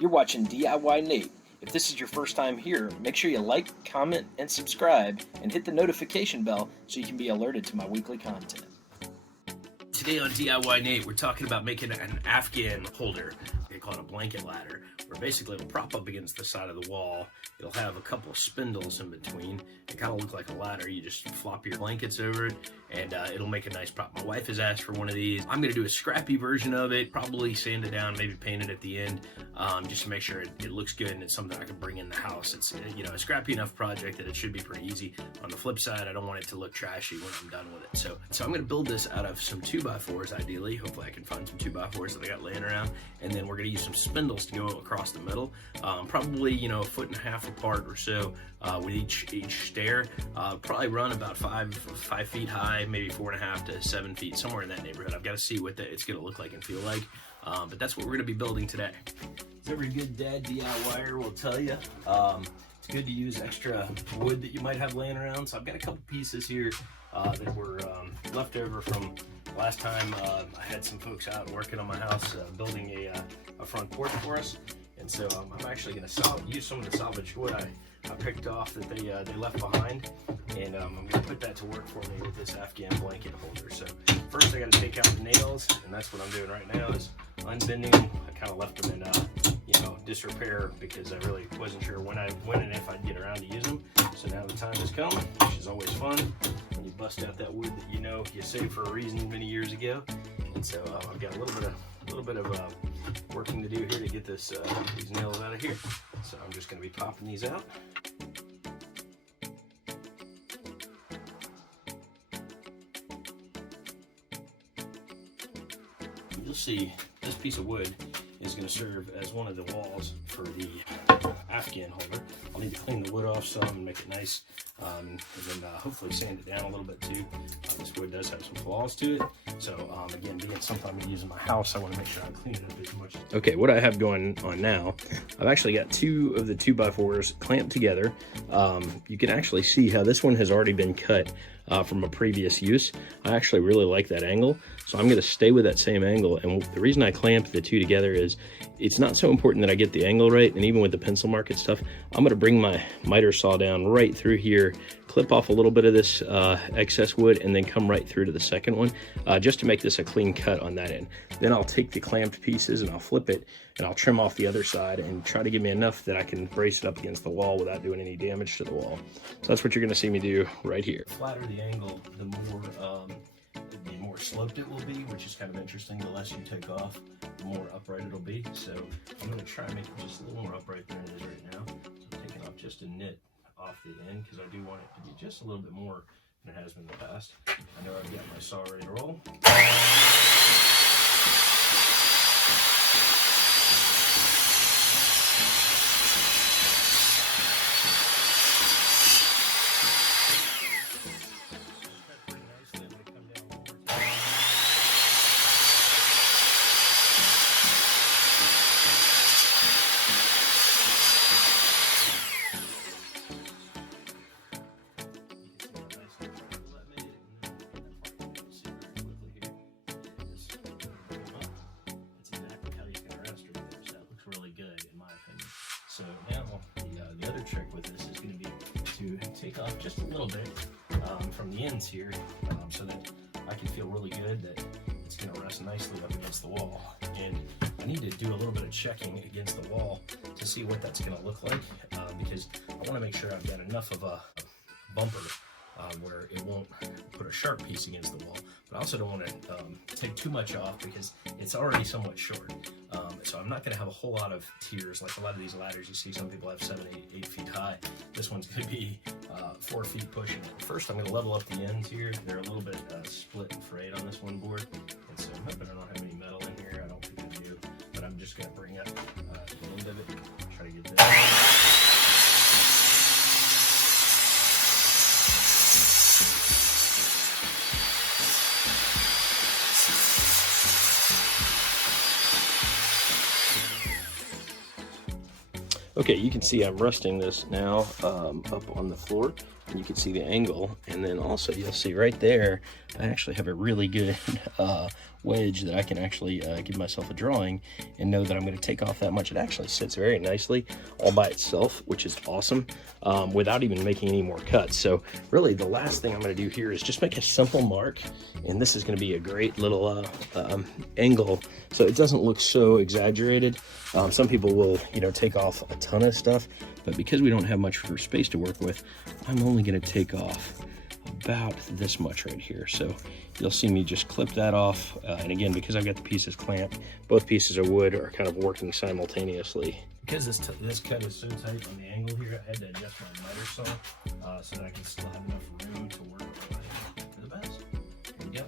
You're watching DIYNate. If this is your first time here, make sure you like, comment, and subscribe, and hit the notification bell so you can be alerted to my weekly content. Today on DIYNate, we're talking about making an Afghan holder. They call it a blanket ladder, where basically it'll prop up against the side of the wall. It'll have a couple of spindles in between. It kind of look like a ladder. You just flop your blankets over it, and it'll make a nice prop. My wife has asked for one of these. I'm going to do a scrappy version of it, probably sand it down, maybe paint it at the end, just to make sure it looks good and it's something I can bring in the house. It's a scrappy enough project that it should be pretty easy. On the flip side, I don't want it to look trashy when I'm done with it. So I'm going to build this out of some 2x4s ideally. Hopefully I can find some 2x4s that I got laying around, and then we're going to use some spindles to go across the middle, probably 1.5 feet apart or so with each stair. Probably run about 5 feet high, maybe 4.5 to 7 feet, somewhere in that neighborhood. I've got to see what it's going to look like and feel like, but that's what we're going to be building today. Every good dad DIYer will tell you it's good to use extra wood that you might have laying around. So I've got a couple pieces here that were left over from last time I had some folks out working on my house building a front porch for us. And so I'm actually going to use some of the salvage wood I picked off that they left behind, and I'm going to put that to work for me with this Afghan blanket holder. So first I got to take out the nails, and that's what I'm doing right now, is unbending. I kind of left them in disrepair because I really wasn't sure when and if I'd get around to use them. So now the time has come, which is always fun when you bust out that wood that you saved for a reason many years ago. And so I've got a little bit of working to do here to get these nails out of here. So I'm just going to be popping these out. You'll see this piece of wood is going to serve as one of the walls for the Afghan holder. I'll need to clean the wood off some and make it nice, and then hopefully sand it down a little bit too. This wood does have some flaws to it, so again, being something I'm going to use in my house, I want to make sure I clean it up as much as. Okay, what I have going on now, I've actually got 2 of the 2x4s clamped together. You can actually see how this one has already been cut from a previous use. I actually really like that angle, so I'm going to stay with that same angle. And the reason I clamped the 2 together is it's not so important that I get the angle right, and even with the pencil market stuff, I'm going to bring my miter saw down right through here, clip off a little bit of this excess wood, and then come right through to the second one, just to make this a clean cut on that end. Then I'll take the clamped pieces and I'll flip it, and I'll trim off the other side and try to give me enough that I can brace it up against the wall without doing any damage to the wall. So that's what you're going to see me do right here. The flatter the angle, the more sloped it will be, which is kind of interesting. The less you take off, the more upright it'll be. So I'm going to try and make it just a little more upright than it is right now. So I'm taking off just a nit off the end because I do want it to be just a little bit more than it has been in the past. I know I've got my saw ready to roll. So now the other trick with this is going to be to take off just a little bit from the ends here, so that I can feel really good that it's going to rest nicely up against the wall. And I need to do a little bit of checking against the wall to see what that's going to look like, because I want to make sure I've got enough of a bumper where it won't put a sharp piece against the wall, but I also don't want to take too much off because it's already somewhat short. So I'm not going to have a whole lot of tiers like a lot of these ladders you see. Some people have 7, 8 feet high. This one's going to be 4 feet pushing it. First, I'm going to level up the ends here. They're a little bit split and frayed on this one board, and so I'm hoping I don't have any metal in here. I don't think I do, but I'm just going to bring up the end of it, try to get this. Okay, you can see I'm resting this now up on the floor, and you can see the angle, and And then also you'll see right there, I actually have a really good wedge that I can actually give myself a drawing and know that I'm going to take off that much. It actually sits very nicely all by itself, which is awesome, without even making any more cuts. So really the last thing I'm going to do here is just make a simple mark, and this is going to be a great little angle so it doesn't look so exaggerated. Some people will, you know, take off a ton of stuff, but because we don't have much for space to work with, I'm only going to take off about this much right here. So you'll see me just clip that off, and again, because I've got the pieces clamped, both pieces of wood are kind of working simultaneously. Because this cut is so tight on the angle here, I had to adjust my miter saw so that I can still have enough room to work for the best. Here we go.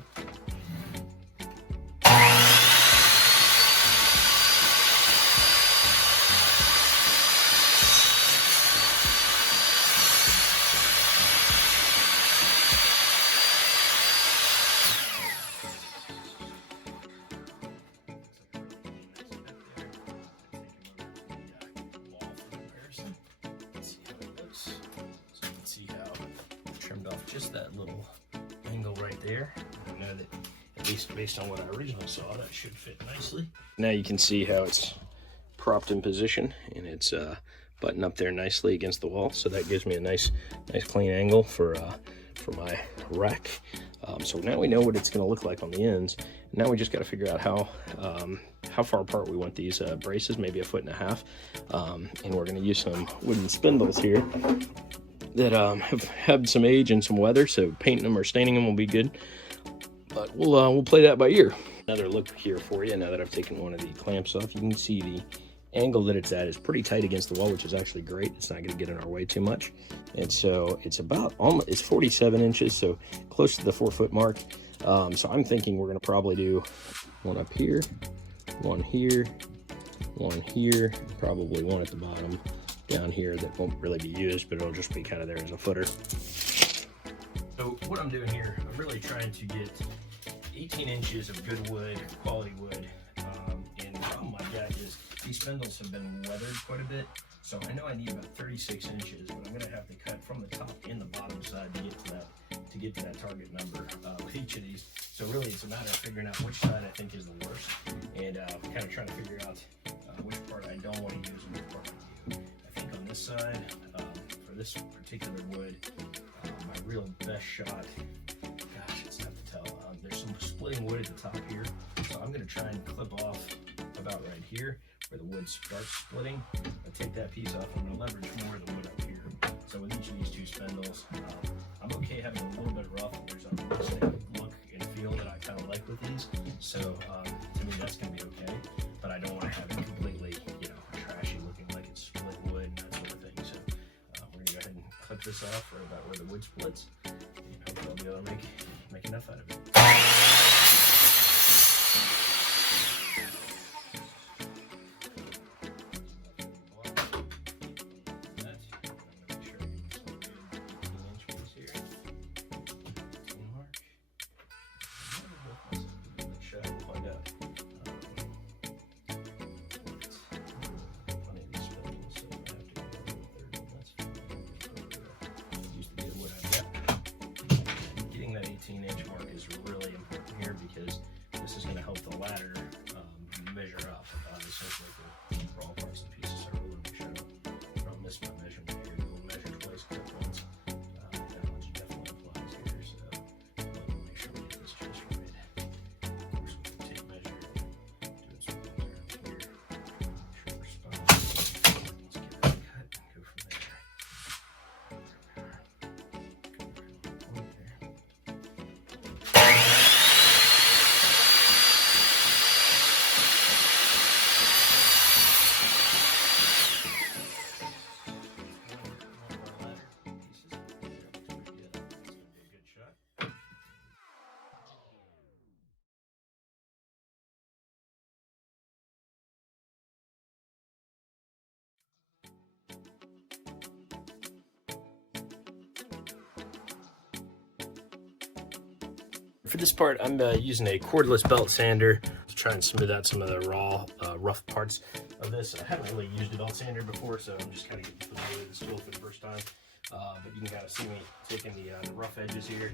Off just that little angle right there. I know that, at least based on what I originally saw, that should fit nicely. Now you can see how it's propped in position, and it's buttoned up there nicely against the wall. So that gives me a nice clean angle for my rack. So now we know what it's going to look like on the ends. Now we just got to figure out how far apart we want these braces, maybe 1.5 feet. And we're going to use some wooden spindles here that have had some age and some weather, so painting them or staining them will be good, but we'll play that by ear. Another look here for you. Now that I've taken one of the clamps off, you can see the angle that it's at is pretty tight against the wall, which is actually great. It's not going to get in our way too much, and so it's about almost, it's 47 inches, so close to the 4 foot mark. So I'm thinking we're going to probably do one up here, one here, one here, probably one at the bottom down here that won't really be used, but it'll just be kind of there as a footer. So what I'm doing here, I'm really trying to get 18 inches of good wood, quality wood, and the problem I've got is these spindles have been weathered quite a bit, so I know I need about 36 inches, but I'm going to have to cut from the top and the bottom side to get to that target number with each of these. So really it's a matter of figuring out which side I think is the worst, and kind of trying to figure out which part I don't want to use and which part I do. On this side, for this particular wood, my real best shot, gosh, it's tough to tell. There's some splitting wood at the top here, so I'm going to try and clip off about right here where the wood starts splitting. I take that piece off. I'm going to leverage more of the wood up here. So with each of these two spindles, I'm okay having a little bit rough. There's a rustic look and feel that I kind of like with these, so to me that's going to be okay. But I don't want to have it completely, you know, trashy looking like it's split wood and that sort of thing. So we're gonna go ahead and clip this off right about where the wood splits, and hopefully I'll be able to make enough out of it. Measure up, essentially for all parts and pieces. So I really want to make sure I don't miss my measurement here. We'll measure twice, cut once. Analogy definitely applies here, so I want to make sure we get this just right. Of course, we can tape measure, do some things around here, make sure we're spot on. Let's get that cut and go from there. For this part, I'm using a cordless belt sander to try and smooth out some of the raw, rough parts of this. I haven't really used a belt sander before, so I'm just kind of getting familiar with this tool for the first time. but you can kind of see me taking the rough edges here.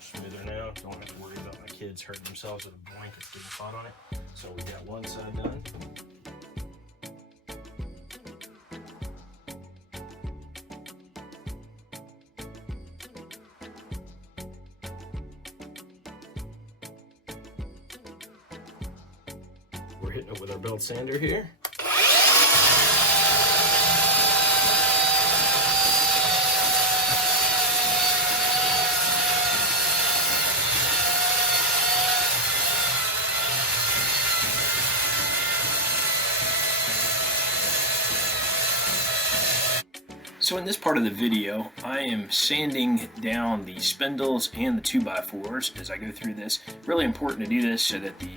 Smoother now, don't have to worry about my kids hurting themselves with a blanket getting caught on it. So we got one side done. We're hitting it with our belt sander here. So in this part of the video, I am sanding down the spindles and the 2x4s as I go through this. Really important to do this so that the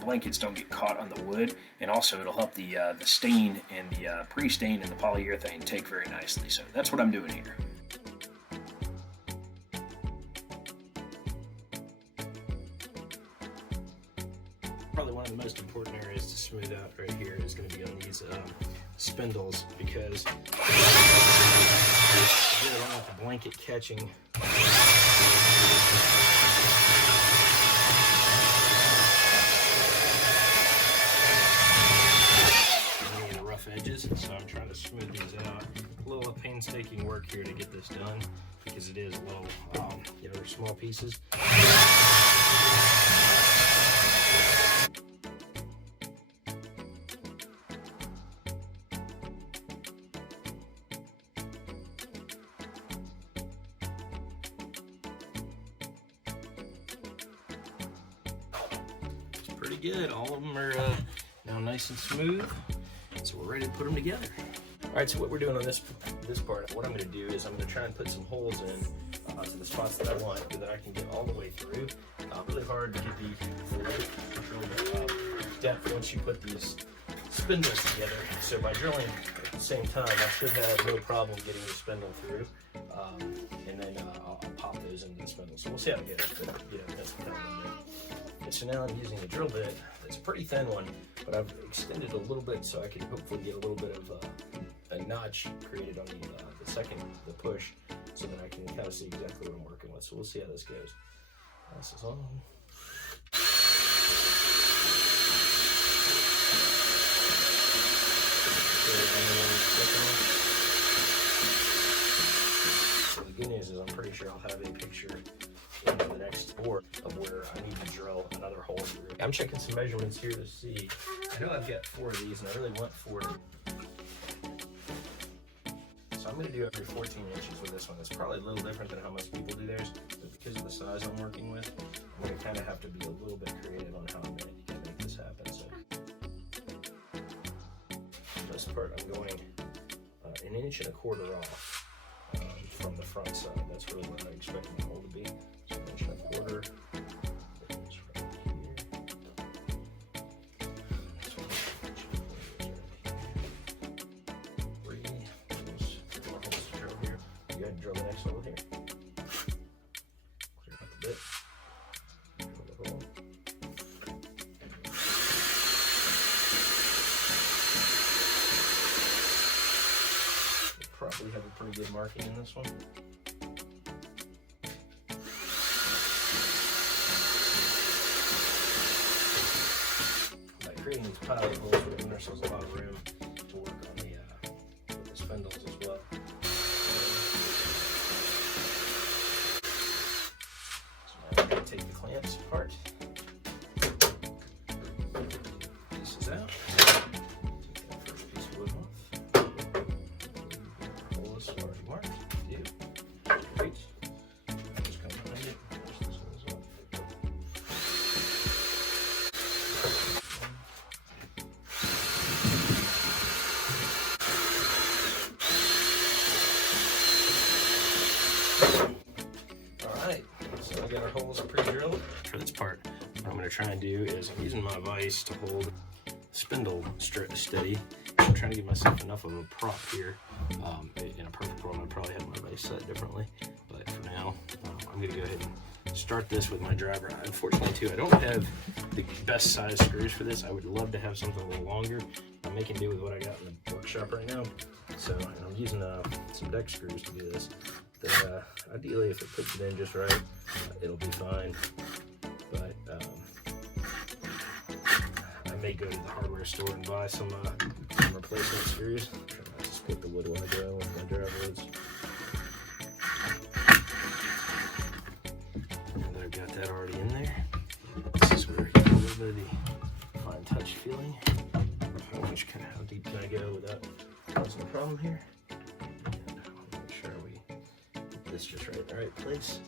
blankets don't get caught on the wood, and also it'll help the stain and the pre-stain and the polyurethane take very nicely. So that's what I'm doing here. Probably one of the most important areas to smooth out right here is going to be on these spindles, because you don't want the blanket catching. Any of the rough edges, so I'm trying to smooth these out. A little painstaking work here to get this done, because it is little, they're small pieces. Pretty good. All of them are now nice and smooth, so we're ready to put them together. All right, so what we're doing on this part, what I'm going to do is I'm going to try and put some holes in to the spots that I want, so that I can get all the way through. Really hard to get the depth once you put these spindles together. So by drilling at the same time, I should have no problem getting the spindle through, and then I'll pop those into the spindle. So we'll see how it goes. But, that's what I'm going to do. So now I'm using a drill bit. It's a pretty thin one, but I've extended a little bit so I can hopefully get a little bit of a notch created on the push, so that I can kind of see exactly what I'm working with. So we'll see how this goes. This is on. So the good news is I'm pretty sure I'll have a picture in the next board of where I need to drill another hole through. I'm checking some measurements here to see. I know I've got 4 of these, and I really want 4 of them. So I'm going to do every 14 inches with this one. It's probably a little different than how most people do theirs, but because of the size I'm working with, I'm going to kind of have to be a little bit creative on how I'm going to make this happen. So this part I'm going 1.25 inches off from the front side. That's really what I expect my hole to be. So 1.25 inches. Drill the next hole here. Clear out the bit. Drill the hole. We'll probably have a pretty good marking in this one. By creating these pilot holes, we're giving ourselves a lot of room to work on with the spindles as well. Take the clamps apart, pieces out, take that first piece of wood off, hole is already marked, great, just come behind it, push this one as well. Alright, so I got our holes pre-drilled. For this part, what I'm going to try and do is I'm using my vise to hold the spindle steady. I'm trying to give myself enough of a prop here. In a perfect world, I'd probably have my vise set differently, but now I'm going to go ahead and start this with my driver. Unfortunately, too, I don't have the best size screws for this. I would love to have something a little longer. I'm making do with what I got in the workshop right now. So I'm using some deck screws to do this. But, ideally, if it puts it in just right, it'll be fine. But I may go to the hardware store and buy some replacement screws. I'm trying not to split the wood while I go with my driver woods. And I've got that already in there. This is where I get a little bit of the fine touch feeling. How deep can I go without causing a problem here? And I'll make sure we get this just right in the right place.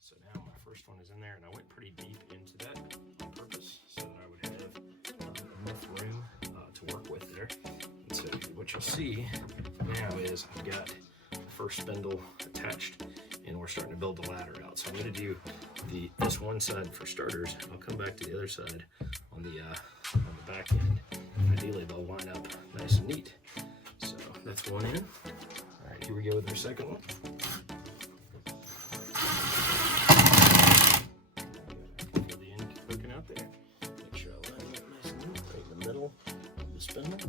So now my first one is in there, and I went pretty deep into that on purpose so that I would have enough room to work with there. And so what you'll see now is I've got the first spindle attached, and we're starting to build the ladder out. So I'm going to do this one side for starters. I'll come back to the other side on the back end. Ideally, they'll line up nice and neat. So that's one in. All right, here we go with our second one. Feel the end poking out there. Make sure I line up nice and neat right in the middle of the spindle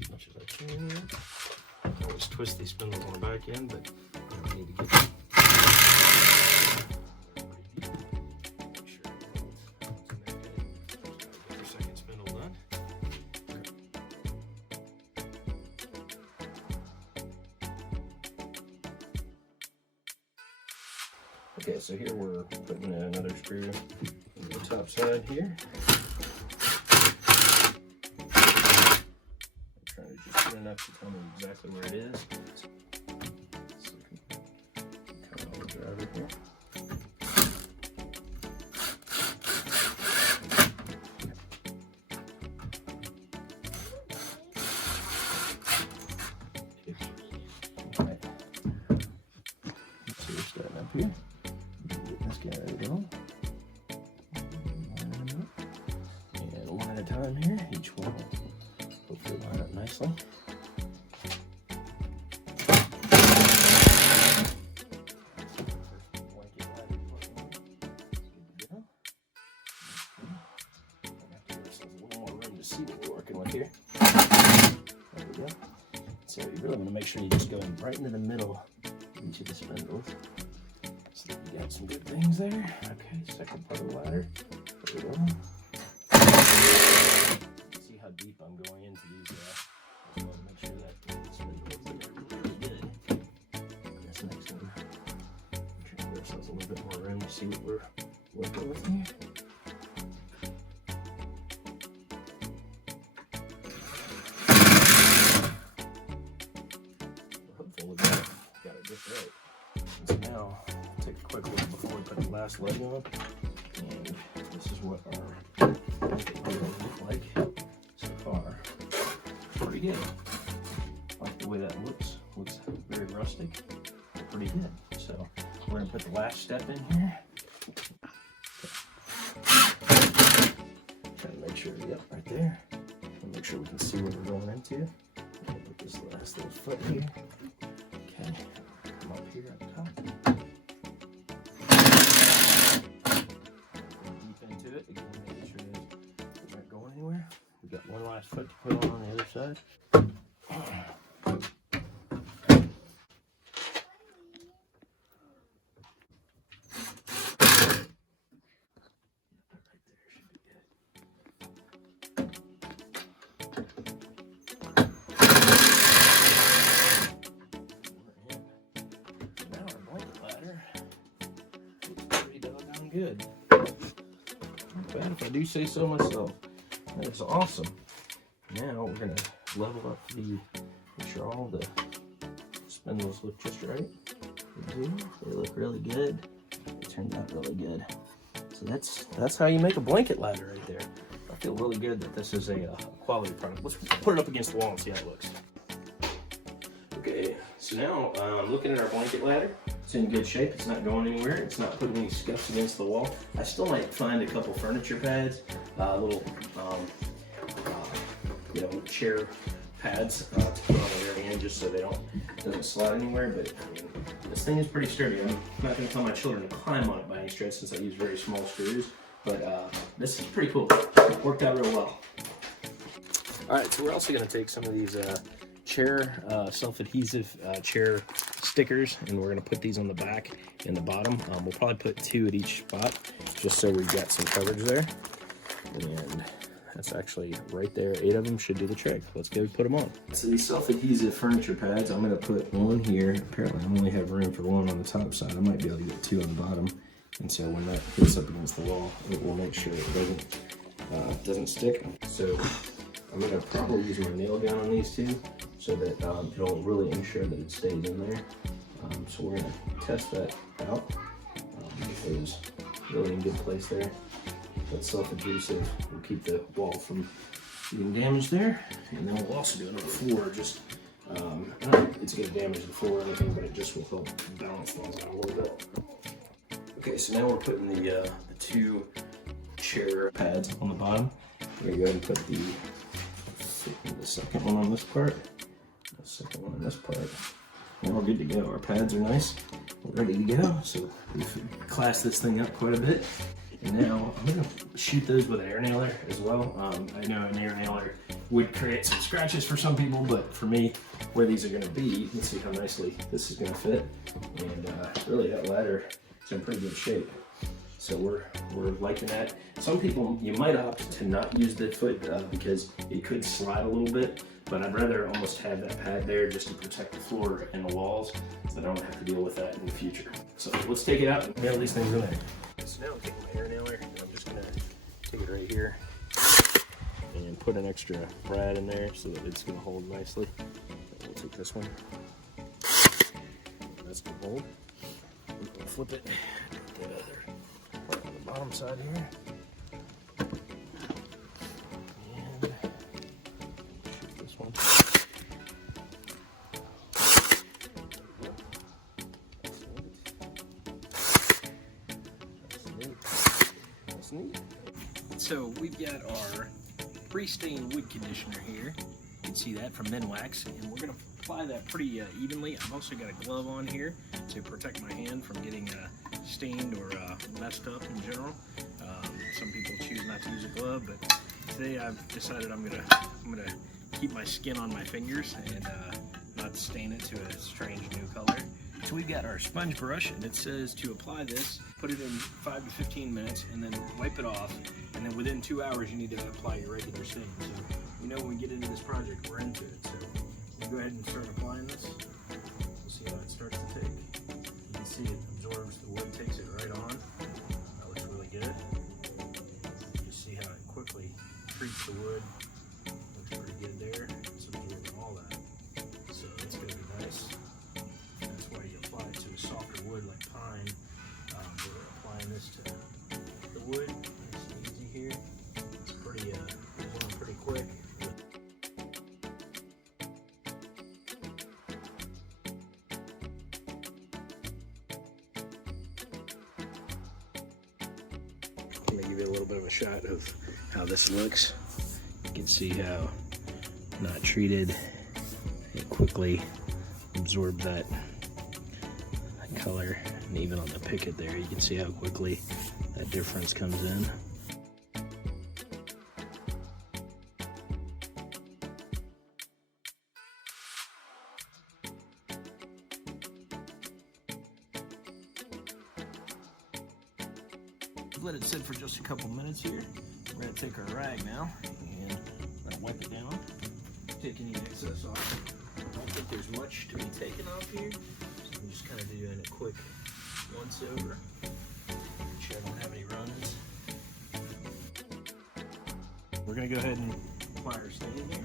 as much as I can. I can always twist these spindles on the back end, but I need to get them. Okay, so here we're putting another screw on the top side here. I'm trying to just get enough to tell me exactly where it is. So cut all the driver here. Okay. So we're starting up here. And one at a time here, each one will hopefully line up nicely. See what we're working with here. There we go. So you really want to make sure you just go in right into the middle of each of the spindles. So that you got some good things there. Okay, second part of the ladder. There we go. See how deep I'm going into these. I just want to make sure that the spindle is in there really good. This next one, I'm trying to give ourselves a little bit more room to see what we're working with here. Got it just right. So now, take a quick look before we put the last leg on, and this is what our blanket will look like so far. Pretty good. Like the way that looks. Looks very rustic, but pretty good. So we're gonna put the last step in here. Trying to make sure, yep, right there. Make sure we can see what we're going into. Put this last little foot here. Okay, come up here at the top. Deep into it, again, making sure that we're not going anywhere. We've got one last foot to put on the other side. Good. Not bad if I do say so myself. That is awesome. Now we're going to level up make sure all the spindles look just right. They do. They look really good. They turned out really good. So that's how you make a blanket ladder right there. I feel really good that this is a quality product. Let's put it up against the wall and see how it looks. Okay, so now I'm looking at our blanket ladder. It's in good shape. It's not going anywhere. It's not putting any scuffs against the wall. I still might find a couple furniture pads, little chair pads to put on the very end, just so they doesn't slide anywhere. But I mean, this thing is pretty sturdy. I'm not going to tell my children to climb on it by any stretch, since I use very small screws. But this is pretty cool. It worked out real well. All right, so we're also going to take some of these chair self-adhesive chair stickers, and we're going to put these on the back and the bottom. We'll probably put 2 at each spot, just so we've got some coverage there. And that's actually right there. 8 of them should do the trick. Let's go put them on. So these self-adhesive furniture pads, I'm going to put 1 here. Apparently I only have room for 1 on the top side. I might be able to get 2 on the bottom. And so when that hits up against the wall, it will make sure it doesn't stick. So I'm going to probably use my nail gun on these 2, so that it'll really ensure that it stays in there. So we're going to test that out. It was really in good place there. That self-adhesive will keep the wall from getting damaged there. And then we'll also do it on the floor. Just, I don't think it's going to damage the floor or anything, but it just will help balance things out a little bit. Okay, so now we're putting the 2 chair pads on the bottom. We're going to go ahead and put the second one on this part, the second one on this part. And we're good to go. Our pads are nice. We're ready to go. So we've classed this thing up quite a bit. And now I'm going to shoot those with an air nailer as well. I know an air nailer would create some scratches for some people, but for me, where these are going to be, you can see how nicely this is going to fit. And really, that ladder is in pretty good shape. So we're liking that. Some people, you might opt to not use the foot because it could slide a little bit, but I'd rather almost have that pad there just to protect the floor and the walls, so I don't have to deal with that in the future. So let's take it out and nail these things in there. So now I'm taking my air nailer, and I'm just gonna take it right here and put an extra brad in there so that it's gonna hold nicely. And we'll take this one. That's gonna hold. We'll flip it the other part on the bottom side here. And shoot this one. That's neat. So we've got our pre-stained wood conditioner here. You can see that from Minwax, and we're going to apply that pretty evenly. I've also got a glove on here to protect my hand from getting stained or messed up in general. Some people choose not to use a glove, but today I've decided I'm gonna keep my skin on my fingers and not stain it to a strange new color. So we've got our sponge brush, and it says to apply this, put it in 5 to 15 minutes, and then wipe it off. And then within 2 hours, you need to apply your regular stain. So we know when we get into this project, we're into it. So we'll go ahead and start applying this. We'll see how it starts to take. You can see it absorbs the wood, takes it right on. That looks really good. Just see how it quickly treats the wood. Looks pretty good there. It's absorbing all that. So it's going to be nice. That's why you apply it to a softer wood like pine. We're applying this to the wood. It's easy here. It's pretty, it's going pretty quick. Let me give you a little bit of a shot of how this looks. You can see how not treated, it quickly absorbed that color, and even on the picket there, you can see how quickly that difference comes in. Let it sit for just a couple minutes here. We're going to take our rag now and wipe it down. Take any excess off. I don't think there's much to be taken off here. So I'm just kind of doing a quick once over. Make sure I don't have any runs. We're going to go ahead and apply our stain here.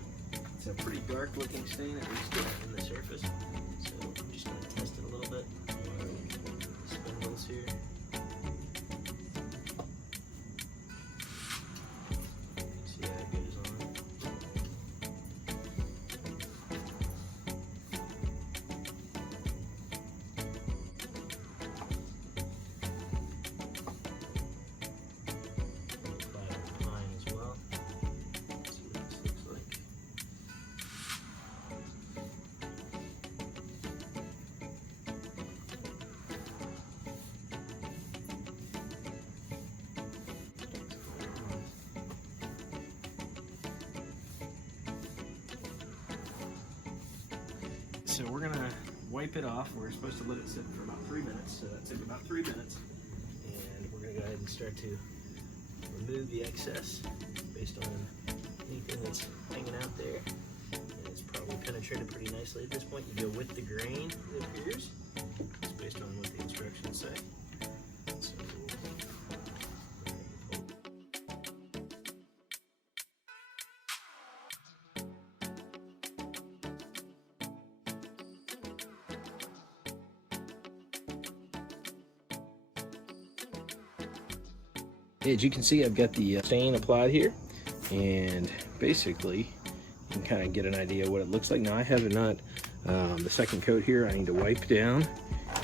It's a pretty dark looking stain, at least in the surface. So I'm just going to test it a little bit. The spindles here. so we're gonna wipe it off. We're supposed to let it sit for about 3 minutes, so that took about 3 minutes. And we're gonna go ahead and start to remove the excess based on anything that's hanging out there. And it's probably penetrated pretty nicely at this point. You go with the grain, it appears. It's based on what the instructions say. So, as you can see, I've got the stain applied here, and basically you can kind of get an idea what it looks like. Now I have it not the second coat here. I need to wipe down,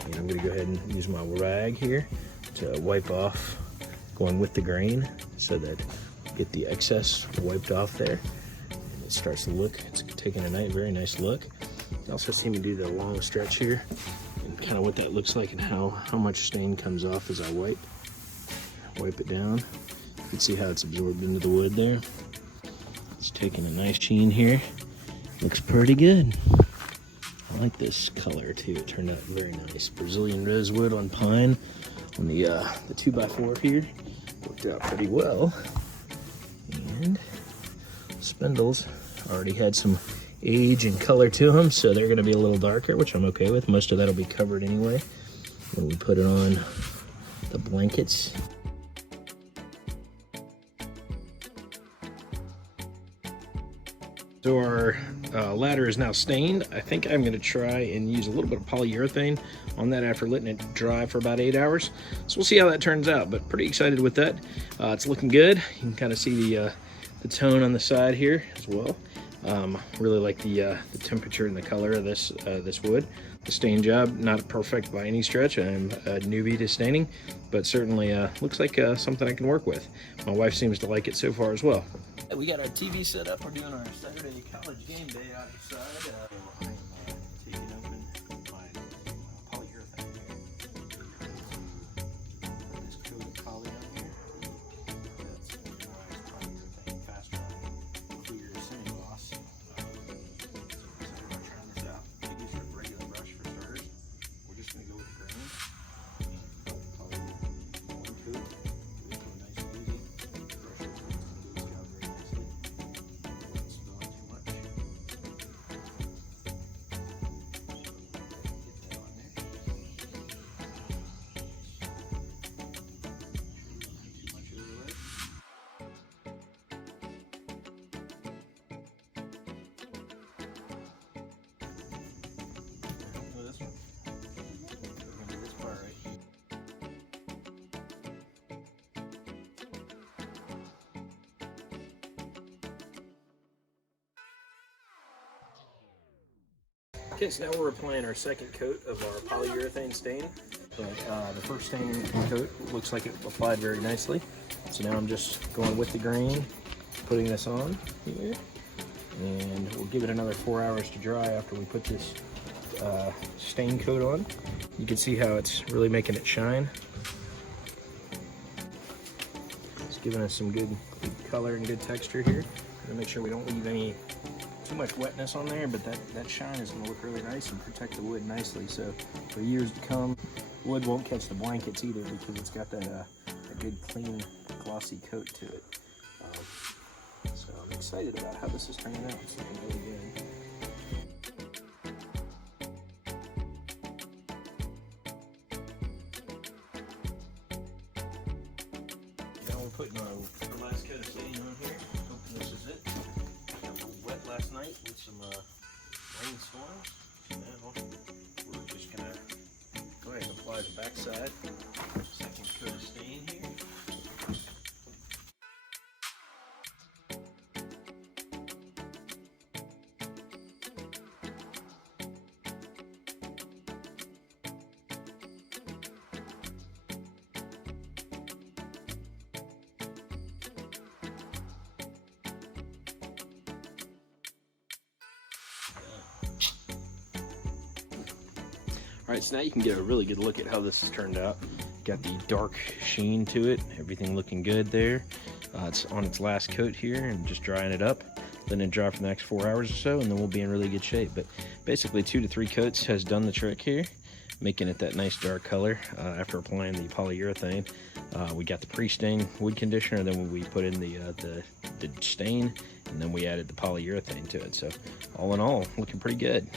and I'm going to go ahead and use my rag here to wipe off, going with the grain, so that get the excess wiped off there. And it starts to look, it's taking a very nice look. You also see me do the long stretch here, and kind of what that looks like, and how much stain comes off as I wipe it down. You can see how it's absorbed into the wood there. It's taking a nice sheen here. Looks pretty good. I like this color too. It turned out very nice. Brazilian Rosewood on pine on the 2x4 here. Worked out pretty well. And Spindles already had some age and color to them, so they're going to be a little darker, which I'm okay with. Most of that will be covered anyway when we put it on the blankets. So our ladder is now stained. I think I'm going to try and use a little bit of polyurethane on that after letting it dry for about 8 hours. So we'll see how that turns out, but pretty excited with that. It's looking good. You can kind of see the tone on the side here as well. Really like the temperature and the color of this wood. The stain job, not perfect by any stretch. I'm a newbie to staining, but certainly looks like something I can work with. My wife seems to like it so far as well. We got our TV set up. We're doing our Saturday college game day outside. I'm taking open my polyurethane here. This coat of poly on here. That's Minwax polyurethane fast dry clear semi-gloss. So we're trying this out. I use a regular brush for starters. We're just going to go with the grain. Probably one coat. Nice and easy. Brush it. Okay, so now we're applying our second coat of our polyurethane stain. But the first stain coat looks like it applied very nicely. So now I'm just going with the grain, putting this on here, and we'll give it another 4 hours to dry after we put this stain coat on. You can see how it's really making it shine. It's giving us some good color and good texture here. We're gonna make sure we don't leave too much wetness on there, but that shine is going to look really nice and protect the wood nicely. So for years to come, wood won't catch the blankets either, because it's got that a good clean glossy coat to it. So I'm excited about how this is turning out. It's looking really good. Now we're putting our last coat of stain on here. Hoping this is it. Wet last night with some rainstorms. Now we're just gonna go ahead and apply the back side. Second coat of stain here. All right, so now you can get a really good look at how this has turned out. Got the dark sheen to it, everything looking good there. It's on its last coat here and just drying it up. letting it dry for the next 4 hours or so, and then we'll be in really good shape. But basically 2 to 3 coats has done the trick here, making it that nice dark color. After applying the polyurethane, we got the pre-stain wood conditioner, then we put in the stain, and then we added the polyurethane to it. So all in all, looking pretty good.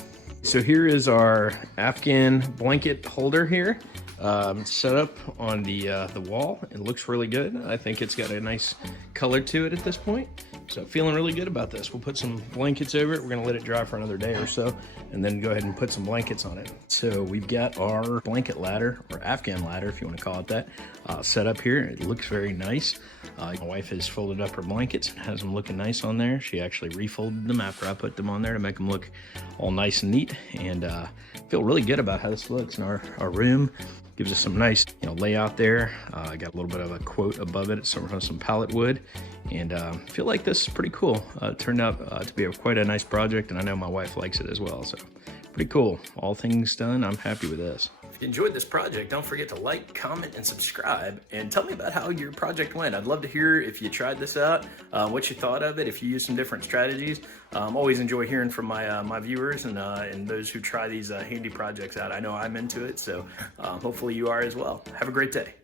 So here is our Afghan blanket holder here, set up on the wall. It looks really good. I think it's got a nice color to it at this point. So feeling really good about this. We'll put some blankets over it. We're gonna let it dry for another day or so, and then go ahead and put some blankets on it. So we've got our blanket ladder, or Afghan ladder if you wanna call it that, set up here. It looks very nice. My wife has folded up her blankets and has them looking nice on there. She actually refolded them after I put them on there to make them look all nice and neat, and feel really good about how this looks. And our room gives us some nice, layout there. I got a little bit of a quote above it, some pallet wood, and feel like this is pretty cool. It turned out to be quite a nice project, and I know my wife likes it as well, so pretty cool. All things done, I'm happy with this. If you enjoyed this project, don't forget to like, comment, and subscribe, and tell me about how your project went. I'd love to hear if you tried this out, what you thought of it, if you used some different strategies. Always enjoy hearing from my viewers and those who try these handy projects out. I know I'm into it, so hopefully you are as well. Have a great day.